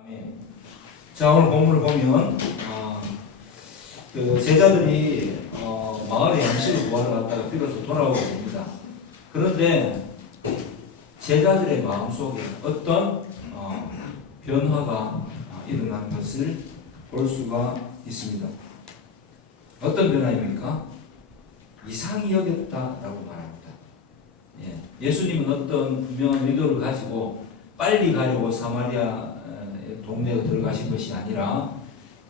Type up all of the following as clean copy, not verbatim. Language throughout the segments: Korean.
아멘. 자, 오늘 본문을 보면 그 제자들이 마을에 양식을 구하러 갔다가 비로소 돌아오게 됩니다. 그런데 제자들의 마음속에 어떤 변화가 일어난 것을 볼 수가 있습니다. 어떤 변화입니까? 이상히 여겼다라고 말합니다. 예수님은 어떤 분명한 의도를 가지고 빨리 가려고 사마리아 동네에 들어가신 것이 아니라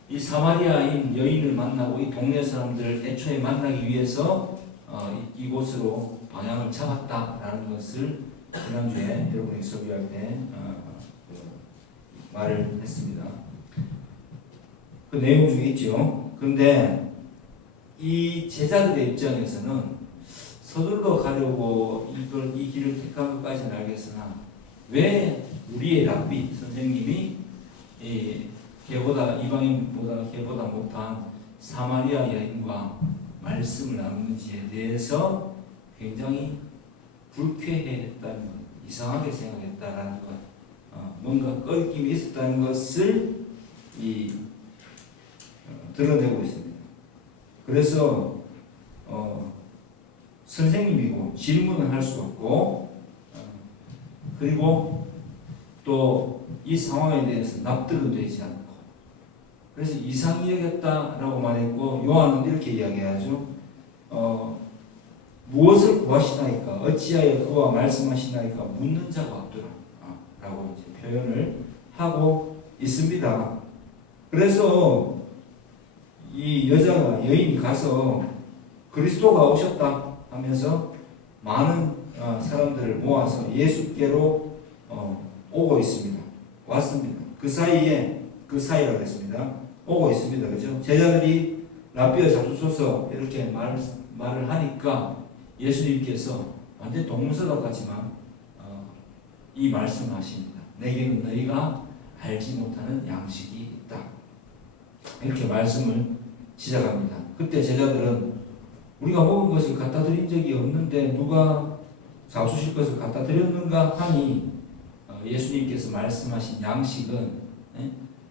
이 사마리아인 여인을 만나고 이 동네 사람들을 애초에 만나기 위해서 이곳으로 방향을 잡았다라는 것을 지난주에 여러분이 설교할 때 말을 했습니다. 그 내용 중에 있죠. 그런데 이 제자들의 입장에서는 서둘러 가려고 이 길을 택한 것까지는 알겠으나 왜 우리의 랍비 선생님이 이방인보다 걔보다 못한 사마리아 여인과 말씀을 나누는지에 대해서 굉장히 불쾌해했다는 것, 이상하게 생각했다라는 것, 뭔가 껄낌이 있었다는 것을 드러내고 있습니다. 그래서 선생님이고 질문을 할 수 없고 그리고 또 이 상황에 대해서 납득은 되지 않고 그래서 이상히 여겼다라고 말했고 요한은 이렇게 이야기하죠. 무엇을 구하시나이까 어찌하여 그와 말씀하시나이까 묻는 자가 없더라 라고 이제 표현을 하고 있습니다. 그래서 이 여인이 가서 그리스도가 오셨다 하면서 많은 사람들을 모아서 예수께로 오고 있습니다. 왔습니다. 그 사이라고 했습니다. 오고 있습니다. 그죠? 제자들이 랍비여 잡수소서 이렇게 말을 하니까 예수님께서 완전 동문서답 같지만 이 말씀을 하십니다. 내게는 너희가 알지 못하는 양식이 있다. 이렇게 말씀을 시작합니다. 그때 제자들은 우리가 먹은 것을 갖다 드린 적이 없는데 누가 잡수실 것을 갖다 드렸는가 하니 예수님께서 말씀하신 양식은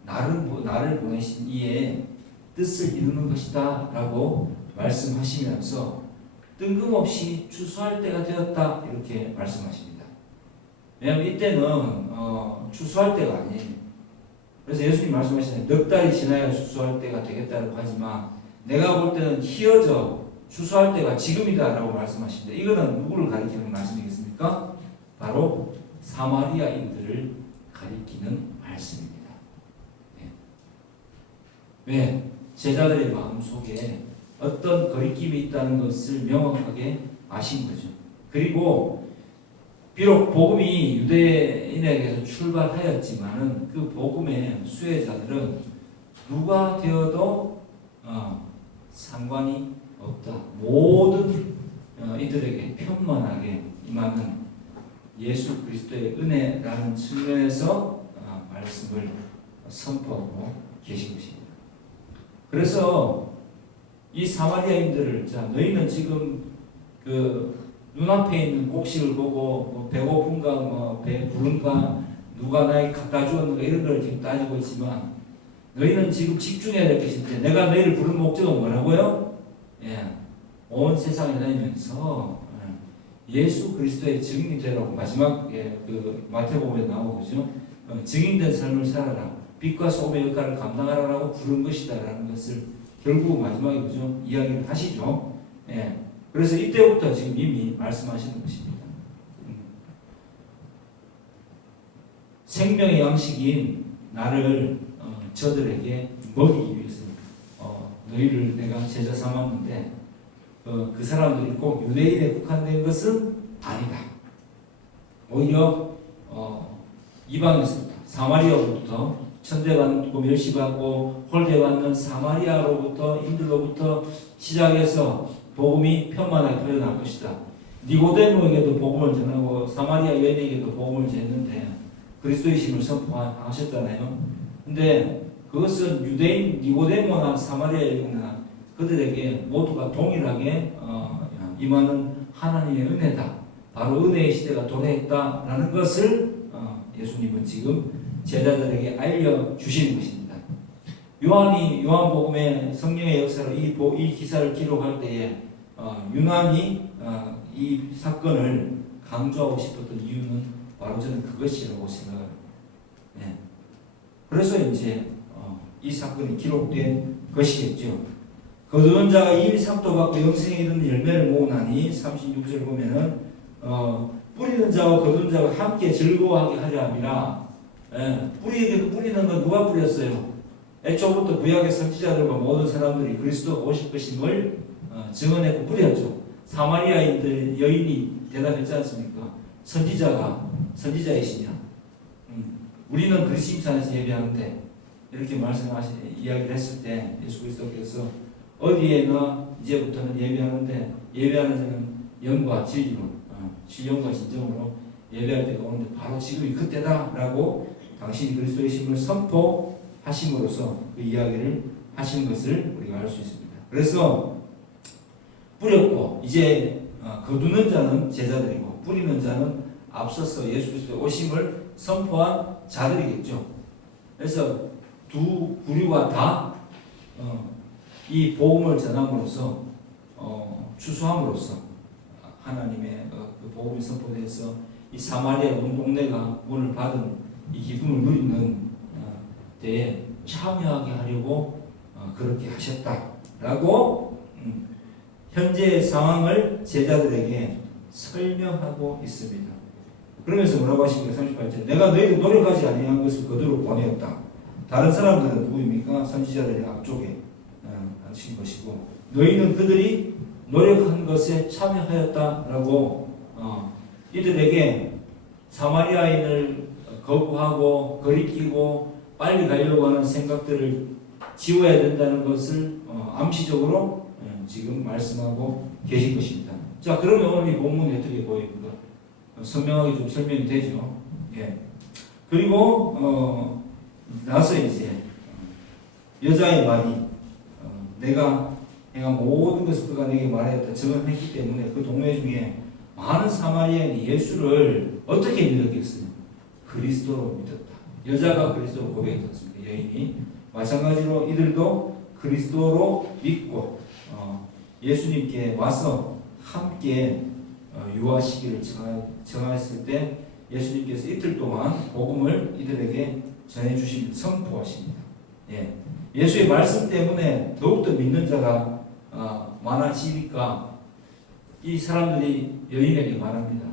나를 보내신 이의 뜻을 이루는 것이다 라고 말씀하시면서 뜬금없이 추수할 때가 되었다 이렇게 말씀하십니다. 왜냐하면 이때는 추수할 때가 아니에요. 그래서 예수님 말씀하시는 넉 달이 지나야 추수할 때가 되겠다고 하지만 내가 볼 때는 희어져 추수할 때가 지금이다 라고 말씀하십니다. 이거는 누구를 가리키는 말씀이겠습니까? 바로 사마리아인들을 가리키는 말씀입니다. 왜? 제자들의 마음속에 어떤 거리낌이 있다는 것을 명확하게 아신 거죠. 그리고 비록 복음이 유대인에게서 출발하였지만은 그 복음의 수혜자들은 누가 되어도 상관이 없다. 모든 이들에게 편만하게 임하는 예수 그리스도의 은혜라는 측면에서 말씀을 선포하고 계신 것입니다. 그래서 이 사마리아인들을 너희는 지금 그 눈앞에 있는 곡식을 보고 배고픈가 배 부른가 누가 나에게 갖다 주었는가 이런 걸 지금 따지고 있지만 너희는 지금 집중해야 될 것인데 내가 너희를 부른 목적은 뭐라고요? 온 세상에 다니면서 예수 그리스도의 증인이 되라고 마지막에 그 마태복음에 나오죠. 증인된 삶을 살아라. 빛과 소금의 역할을 감당하라고 부른 것이다라는 것을 결국 마지막에 그죠 이야기를 하시죠. 그래서 이때부터 지금 이미 말씀하시는 것입니다. 생명의 양식인 나를 저들에게 먹이기 위해서 너희를 내가 제자 삼았는데 그 사람들이 꼭 유대인에 국한된 것은 아니다. 오히려 이방에서부터 사마리아로부터 천대받고 멸시받고 홀대받는 사마리아로부터 인들로부터 시작해서 복음이 편만하게 표현할 것이다. 니고데모에게도 복음을 전하고 사마리아 여인에게도 복음을 전했는데 그리스도의 심을 선포하셨잖아요. 근데 그것은 유대인 니고데모나 사마리아 여인이나 그들에게 모두가 동일하게 임하는 하나님의 은혜다. 바로 은혜의 시대가 도래했다라는 것을 예수님은 지금 제자들에게 알려주시는 것입니다. 요한이 요한복음의 성령의 역사로 이 기사를 기록할 때에 유난히 이 사건을 강조하고 싶었던 이유는 바로 저는 그것이라고 생각합니다. 네. 그래서 이제 이 사건이 기록된 것이겠죠. 거두는 자가 이미 삭도 받고 영생에 이르는 열매를 모으나니 36절 보면은 뿌리는 자와 거두는 자가 함께 즐거워하게 하려 함이라. 예, 뿌리는 건 누가 뿌렸어요? 애초부터 구약의 선지자들과 모든 사람들이 그리스도가 오실 것임을 증언했고 뿌렸죠. 사마리아 여인이 대답했지 않습니까? 선지자이시냐? 우리는 그리스도산에서 예배하는데 이렇게 이야기를 했을 때 예수 그리스도께서 어디에나 이제부터는 예배하는데 예배하는 자는 영과 진리로 신령과 진정으로 예배할 때가 오는데 바로 지금이 그때다라고 당신이 그리스도이심을 선포하심으로써 그 이야기를 하신 것을 우리가 알 수 있습니다. 그래서 뿌렸고 이제 거두는 자는 제자들이고 뿌리는 자는 앞서서 예수 그리스도의 오심을 선포한 자들이겠죠. 그래서 두 부류가 다 이 복음을 전함으로써 추수함으로써 하나님의 그 복음이 선포돼서 이 사마리아 동네가 문을 받은 이 기쁨을 누리는 때에 참여하게 하려고 그렇게 하셨다라고 현재의 상황을 제자들에게 설명하고 있습니다. 그러면서 뭐라고 하십니까? 38절 내가 너희를 노력하지 아니한 것을 그대로 보내었다. 다른 사람들은 누구입니까? 선지자들이 앞쪽에 앉힌 것이고 너희는 그들이 노력한 것에 참여하였다라고 이들에게 사마리아인을 거부하고 거리끼고 빨리 가려고 하는 생각들을 지워야 된다는 것을 암시적으로 지금 말씀하고 계신 것입니다. 자, 그러면 오늘 이 본문이 어떻게 보입니까? 선명하게 좀 설명이 되죠. 예. 그리고 나서 이제 여자의 말이 내가 모든 것을 그가 내게 말하였다 증언했기 때문에 그 동네 중에 많은 사마리아인이 예수를 어떻게 믿었겠어요? 그리스도로 믿었다. 여자가 그리스도로 고백했습니다. 여인이 마찬가지로 이들도 그리스도로 믿고 예수님께 와서 함께 유아시기를 정하였을 때 예수님께서 이틀 동안 복음을 이들에게 전해주신 선포하십니다. 예. 예수의 말씀 때문에 더욱더 믿는 자가 많아지니까 이 사람들이 여인에게 말합니다.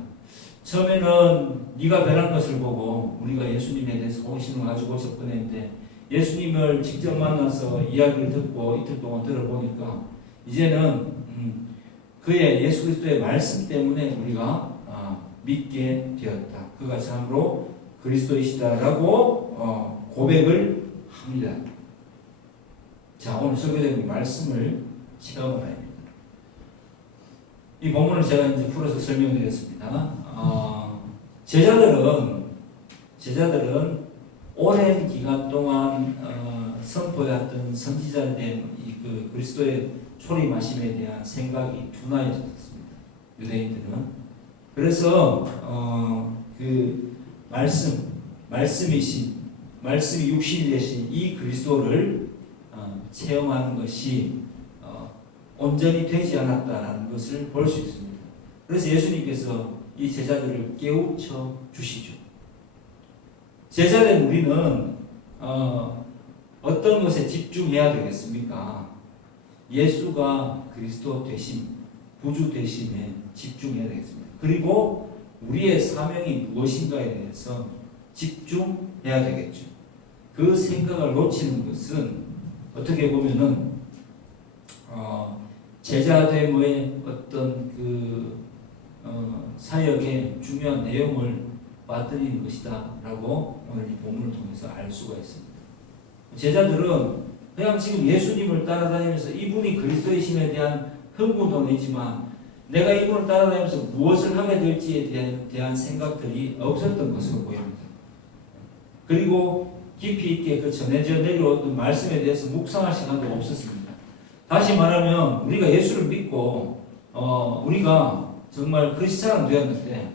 처음에는 네가 변한 것을 보고 우리가 예수님에 대해서 호기심을 가지고 접근했는데 예수님을 직접 만나서 이야기를 듣고 이틀 동안 들어보니까 이제는 그의 예수 그리스도의 말씀 때문에 우리가 믿게 되었다. 그가 참으로 그리스도이시다라고 고백을 합니다. 자, 오늘 설교된 말씀을 체험을 합니다. 이 본문을 제가 이제 풀어서 설명드렸습니다. 제자들은 오랜 기간 동안 선포해왔던 선지자된 그 그리스도의 초림하심에 대한 생각이 둔화해졌습니다. 유대인들은. 그래서 그 말씀이 육신이 되신 이 그리스도를 체험하는 것이 온전히 되지 않았다는 것을 볼 수 있습니다. 그래서 예수님께서 이 제자들을 깨우쳐 주시죠. 제자된 우리는 어떤 것에 집중해야 되겠습니까? 예수가 그리스도 되심, 구주 되심에 집중해야 되겠습니다. 그리고 우리의 사명이 무엇인가에 대해서 집중해야 되겠죠. 그 생각을 놓치는 것은 어떻게 보면은 제자됨의 어떤 그 사역의 중요한 내용을 빠뜨리는 것이다라고 오늘 이 본문을 통해서 알 수가 있습니다. 제자들은 그냥 지금 예수님을 따라다니면서 이분이 그리스도이심에 대한 흥분도 내지만 내가 이분을 따라다니면서 무엇을 하게 될지에 대한 생각들이 없었던 것으로 보입니다. 그리고 깊이 있게 그 전해져 내려오던 말씀에 대해서 묵상할 시간도 없었습니다. 다시 말하면 우리가 예수를 믿고 우리가 정말 크리스찬은 되었는데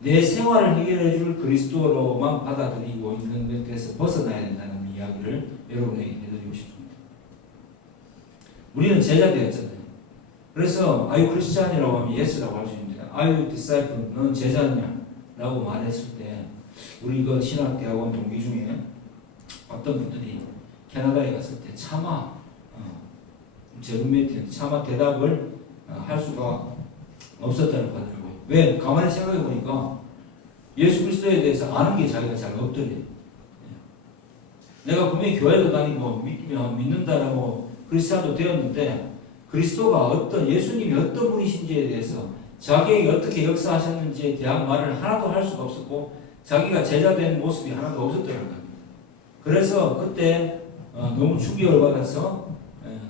내 생활을 해결해 줄 그리스도로만 받아들이고 있는 것에서 벗어나야 된다는 이야기를 여러분에게 해드리고 싶습니다. 우리는 제자 되었잖아요. 그래서 Are you Christian이라고 하면 Yes라고 할 수 있는데 Are you disciple? 너는 제자냐? 라고 말했을 때 우리 그 신학대학원 동기 중에 어떤 분들이 캐나다에 갔을 때 차마 제 룸메이트한테 차마 대답을 할 수가 없었다고 하더라고요. 왜? 가만히 생각해 보니까 예수 그리스도에 대해서 아는 게 자기가 잘 없더래요. 내가 분명히 교회도 다니고 믿는다라고 크리스찬도 되었는데 그리스도가 어떤 예수님이 어떤 분이신지에 대해서 자기에게 어떻게 역사하셨는지에 대한 말을 하나도 할 수가 없었고 자기가 제자된 모습이 하나도 없었더라고요. 그래서 그때 너무 충격을 받아서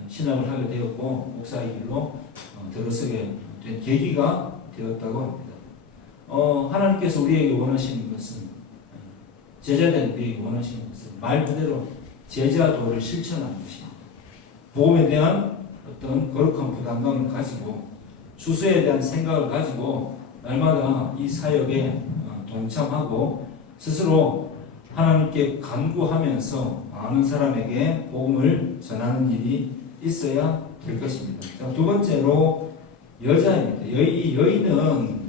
신앙을 하게 되었고 목사의 길로 들어서게 된 계기가 되었다고 합니다. 하나님께서 우리에게 원하시는 것은 제자된 우리에게 원하시는 것은 말 그대로 제자도를 실천하는 것입니다. 복음에 대한 어떤 거룩한 부담감을 가지고 주소에 대한 생각을 가지고 날마다 이 사역에 동참하고 스스로 하나님께 간구하면서 많은 사람에게 복음을 전하는 일이 있어야 될 것입니다. 자, 두 번째로 여자입니다. 이 여인은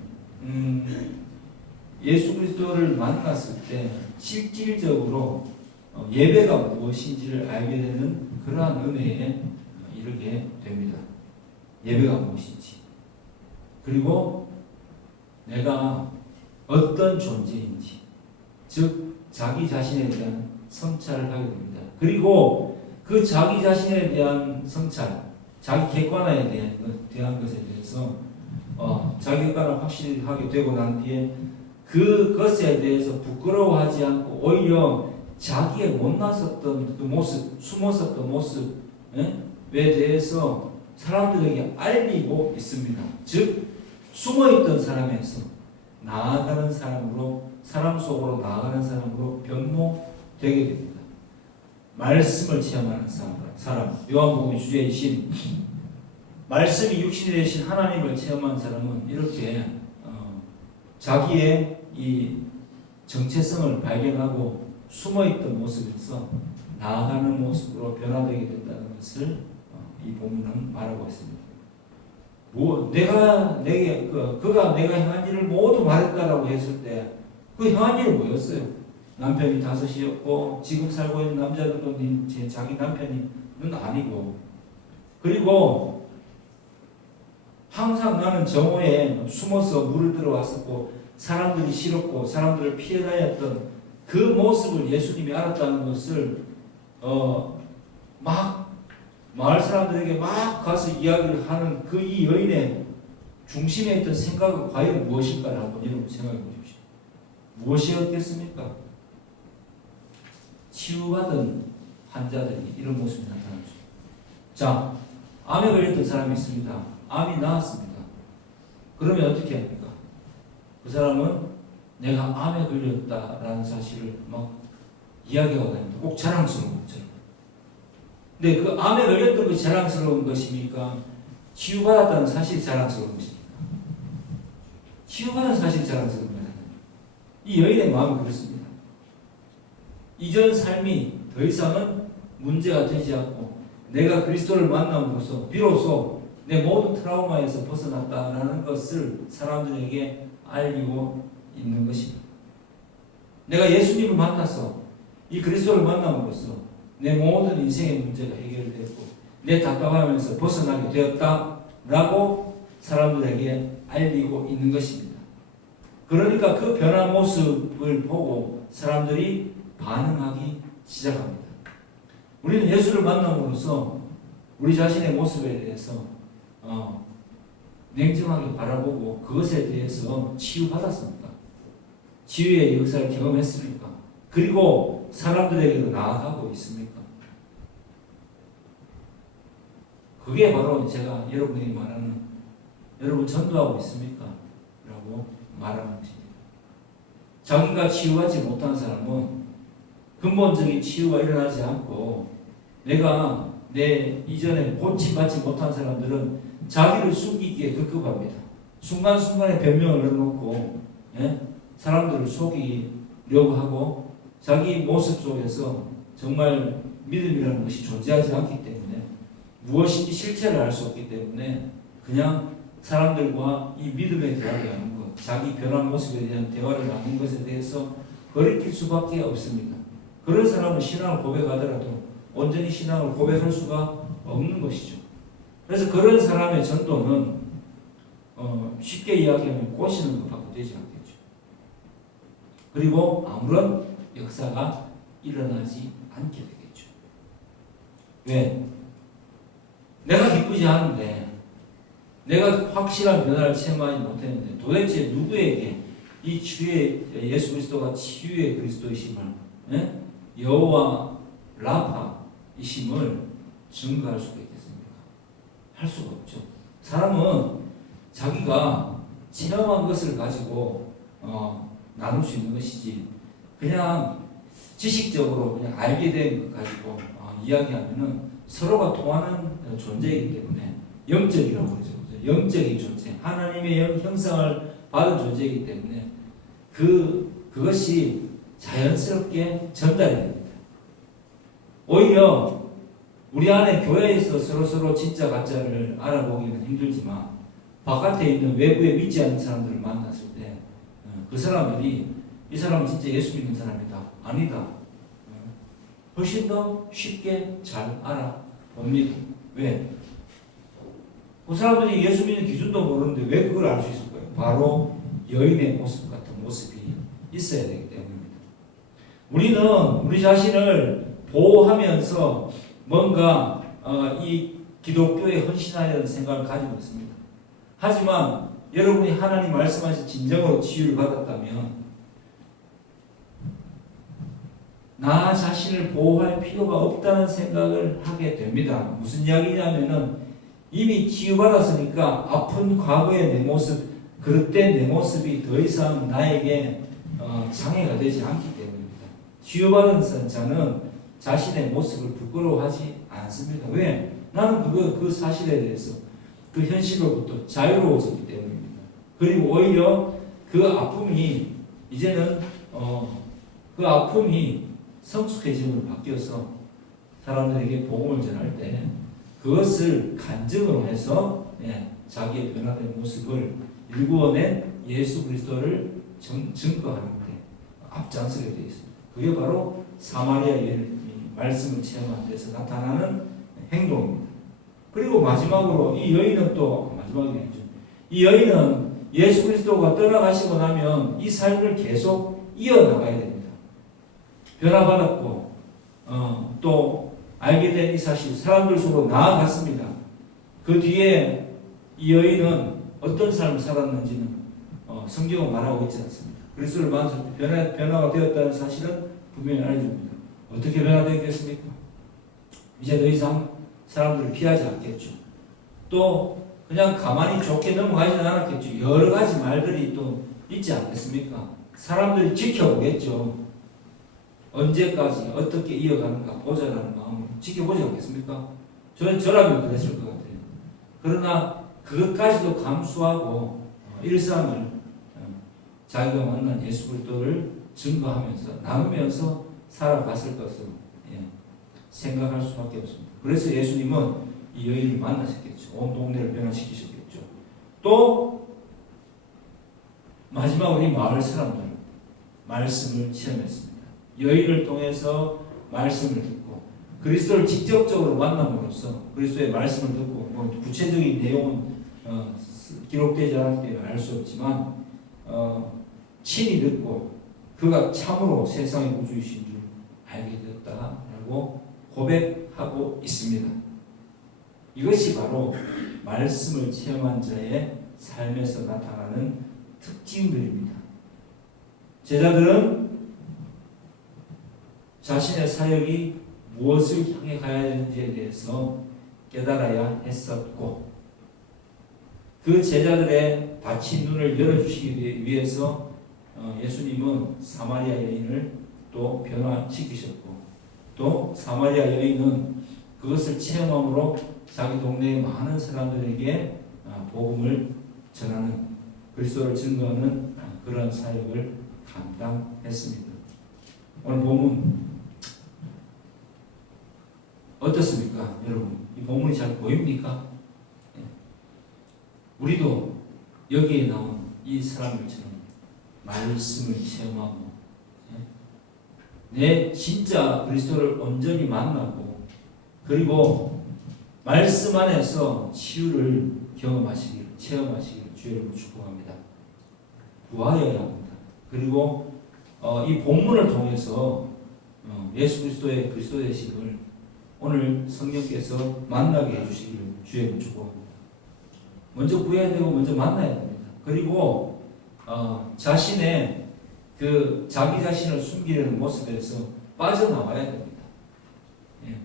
예수 그리스도를 만났을 때 실질적으로 예배가 무엇인지를 알게 되는 그러한 은혜에 이르게 됩니다. 예배가 무엇인지 그리고 내가 어떤 존재인지 즉 자기 자신에 대한 성찰을 하게 됩니다. 그리고 그 자기 자신에 대한 성찰 자기 객관화에 대한 것에 대해서 자기 객관을 확실히 하게 되고 난 뒤에 그것에 대해서 부끄러워하지 않고 오히려 자기의 못났었던 그 모습, 숨었었던 모습에 대해서 사람들에게 알리고 있습니다. 즉 숨어있던 사람에서 나아가는 사람으로 사람 속으로 나아가는 사람으로 변모되게 됩니다. 말씀을 체험하는 사람 요한복음의 주제이신 말씀이 육신이 되신 하나님을 체험한 사람은 이렇게 자기의 이 정체성을 발견하고 숨어있던 모습에서 나아가는 모습으로 변화되게 된다는 것을 이 본문은 말하고 있습니다. 그가 내가 행한 일을 모두 말했다라고 했을 때 그 행한 일은 뭐였어요? 남편이 5이었고 지금 살고 있는 남자들도 자기 남편은 아니고 그리고 항상 나는 정오에 숨어서 물을 들어왔었고 사람들이 싫었고 사람들을 피해 다녔던 그 모습을 예수님이 알았다는 것을 막 마을 사람들에게 막 가서 이야기를 하는 그 이 여인의 중심에 있던 생각은 과연 무엇일까를 한번 여러분 생각해 보십시오. 무엇이었겠습니까? 치유받은 환자들이 이런 모습이 나타나죠. 자, 암에 걸렸던 사람이 있습니다. 암이 나았습니다. 그러면 어떻게 합니까? 그 사람은 내가 암에 걸렸다라는 사실을 막 이야기하고 다닙니다. 꼭 자랑스러운 것처럼. 근데 그 암에 걸렸던 것이 자랑스러운 것입니까? 치유받았다는 사실이 자랑스러운 것입니까? 치유받은 사실이 자랑스러운 거잖아요. 이 여인의 마음이 그렇습니다. 이전 삶이 더 이상은 문제가 되지 않고 내가 그리스도를 만남으로써 비로소 내 모든 트라우마에서 벗어났다라는 것을 사람들에게 알리고 있는 것입니다. 내가 예수님을 만나서 이 그리스도를 만남으로써 내 모든 인생의 문제가 해결되었고 내 답답함에서 벗어나게 되었다라고 사람들에게 알리고 있는 것입니다. 그러니까 그 변한 모습을 보고 사람들이 반응하기 시작합니다. 우리는 예수를 만남으로써 우리 자신의 모습에 대해서 냉정하게 바라보고 그것에 대해서 치유받았습니까? 치유의 역사를 경험했습니까? 그리고 사람들에게도 나아가고 있습니까? 그게 바로 제가 여러분에게 말하는 여러분 전도하고 있습니까? 라고 말하는 것입니다. 자기가 치유하지 못한 사람은 근본적인 치유가 일어나지 않고 내가 내 이전에 고침받지 못한 사람들은 자기를 숨기기에 급급합니다. 순간순간에 변명을 넣어놓고 사람들을 속이려고 하고 자기 모습 속에서 정말 믿음이라는 것이 존재하지 않기 때문에 무엇인지 실체를 알 수 없기 때문에 그냥 사람들과 이 믿음의 대화를 하는 것, 자기 변한 모습에 대한 대화를 나누는 것에 대해서 거리낄 수밖에 없습니다. 그런 사람은 신앙을 고백하더라도 온전히 신앙을 고백할 수가 없는 것이죠. 그래서 그런 사람의 전도는 쉽게 이야기하면 꼬시는 것밖에 되지 않겠죠. 그리고 아무런 역사가 일어나지 않게 되겠죠. 왜? 내가 기쁘지 않은데, 내가 확실한 변화를 체험하지 못했는데 도대체 누구에게 이 주의 예수 그리스도가 치유의 그리스도이심을, 여호와 라파이심을 증거할 수가 있겠습니까? 할 수가 없죠. 사람은 자기가 체험한 것을 가지고 나눌 수 있는 것이지, 그냥 지식적으로 그냥 알게 된 것 가지고 이야기하면은 서로가 통하는 존재이기 때문에 영적이라고 그러죠. 영적인 존재, 하나님의 형상을 받은 존재이기 때문에 그것이 자연스럽게 전달이 됩니다. 오히려 우리 안에 교회에서 서로 진짜 가짜를 알아보기는 힘들지만 바깥에 있는 외부에 믿지 않는 사람들을 만났을 때 그 사람들이 이 사람은 진짜 예수 믿는 사람이다, 아니다, 훨씬 더 쉽게 잘 알아봅니다. 왜? 그 사람들이 예수 믿는 기준도 모르는데 왜 그걸 알 수 있을까요? 바로 여인의 모습 같은 모습이 있어야 되기 때문입니다. 우리는 우리 자신을 보호하면서 뭔가 이 기독교에 헌신하려는 생각을 가지고 있습니다. 하지만 여러분이 하나님 말씀하신 진정으로 치유를 받았다면 나 자신을 보호할 필요가 없다는 생각을 하게 됩니다. 무슨 이야기냐면은 이미 치유받았으니까 아픈 과거의 내 모습, 그릇된 내 모습이 더 이상 나에게 장애가 되지 않기 때문입니다. 치유받은 자는 자신의 모습을 부끄러워하지 않습니다. 왜? 나는 그 사실에 대해서 그 현실로부터 자유로워졌기 때문입니다. 그리고 오히려 그 아픔이 이제는 그 아픔이 성숙해짐으로 바뀌어서 사람들에게 복음을 전할 때 그것을 간증으로 해서 자기의 변화된 모습을 일구어낸 예수 그리스도를 증거하는 데 앞장서게 되어 있습니다. 그게 바로 사마리아 여인의 말씀을 체험한 데서 나타나는 행동입니다. 그리고 마지막으로 이 여인은 또 마지막이죠. 이 여인은 예수 그리스도가 떠나가시고 나면 이 삶을 계속 이어나가야 됩니다. 변화받았고 또 알게 된 이 사실, 사람들 속으로 나아갔습니다. 그 뒤에 이 여인은 어떤 삶을 살았는지는 성경은 말하고 있지 않습니다. 그리스도를 만났을 때 변화가 되었다는 사실은 분명히 알려줍니다. 어떻게 변화되겠습니까? 이제 더 이상 사람들을 피하지 않겠죠. 또 그냥 가만히 좋게 넘어가지는 않았겠죠. 여러 가지 말들이 또 있지 않겠습니까? 사람들이 지켜보겠죠. 언제까지 어떻게 이어가는가 보자라는 마음으로 지켜보지 않겠습니까? 저라면 그랬을 것 같아요. 그러나 그것까지도 감수하고 일상을 자기가 만난 예수 그리스도를 증거하면서 나누면서 살아갔을 것으로 생각할 수밖에 없습니다. 그래서 예수님은 이 여인을 만나셨겠죠. 온 동네를 변화시키셨겠죠. 또 마지막으로 이 마을 사람들 말씀을 체험했습니다. 여인을 통해서 말씀을 듣고 그리스도를 직접적으로 만남으로써 그리스도의 말씀을 듣고 구체적인 내용은 기록되지 않기 때문에 알 수 없지만 친히 듣고 그가 참으로 세상의 구주이신 줄 알게 되었다라고 고백하고 있습니다. 이것이 바로 말씀을 체험한 자의 삶에서 나타나는 특징들입니다. 제자들은 자신의 사역이 무엇을 향해 가야 되는지에 대해서 깨달아야 했었고 그 제자들의 닫힌 눈을 열어주시기 위해서 예수님은 사마리아 여인을 또 변화시키셨고 또 사마리아 여인은 그것을 체험함으로 자기 동네의 많은 사람들에게 복음을 전하는 그리스도를 증거하는 그러한 사역을 감당했습니다. 오늘 본문 어떻습니까? 여러분, 이 본문이 잘 보입니까? 우리도 여기에 나온 이 사람들처럼 말씀을 체험하고 내 진짜 그리스도를 온전히 만나고 그리고 말씀 안에서 치유를 경험하시기를 체험하시기를 주의 축복합니다. 구하여야 합니다. 그리고 이 본문을 통해서 예수 그리스도의 그리스도 되심을 오늘 성령께서 만나게 해주시기를 주의 축복합니다. 먼저 구해야 되고 먼저 만나야 됩니다. 그리고 자신의 자기 자신을 숨기려는 모습에서 빠져나와야 됩니다. 예.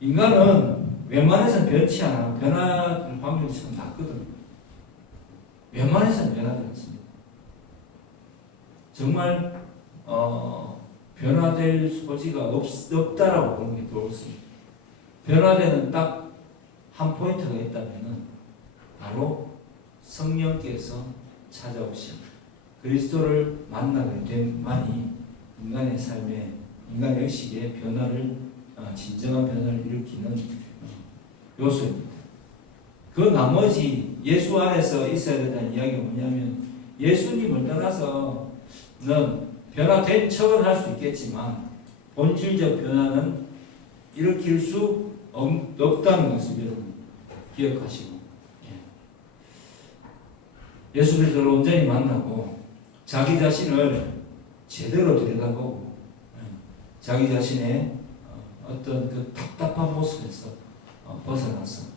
인간은 웬만해서는 변치 않아. 변화될 확률이 참 낮거든요. 웬만해서는 변하지 않습니다. 정말 변화될 소지가 없다라고 보는 게 더 옳습니다. 변화되는 딱 한 포인트가 있다면 바로 성령께서 찾아오신 그리스도를 만나게 된만이 인간의 삶에 인간의 의식의 변화를 진정한 변화를 일으키는 요소입니다. 그 나머지 예수 안에서 있어야 된다는 이야기가 뭐냐면 예수님을 떠나서는 변화된 척은 할 수 있겠지만 본질적 변화는 일으킬 수 없다는 것을 여러분 기억하시고 예수 그리스도를 온전히 만나고 자기 자신을 제대로 들여다보고 자기 자신의 어떤 그 답답한 모습에서 벗어나서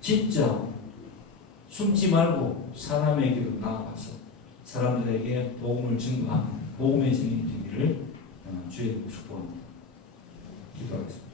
진짜 숨지 말고 사람에게로 나아가서 사람들에게 복음을 증거하는 복음의 증인이 되기를 주의 축복합니다. 기도하겠습니다.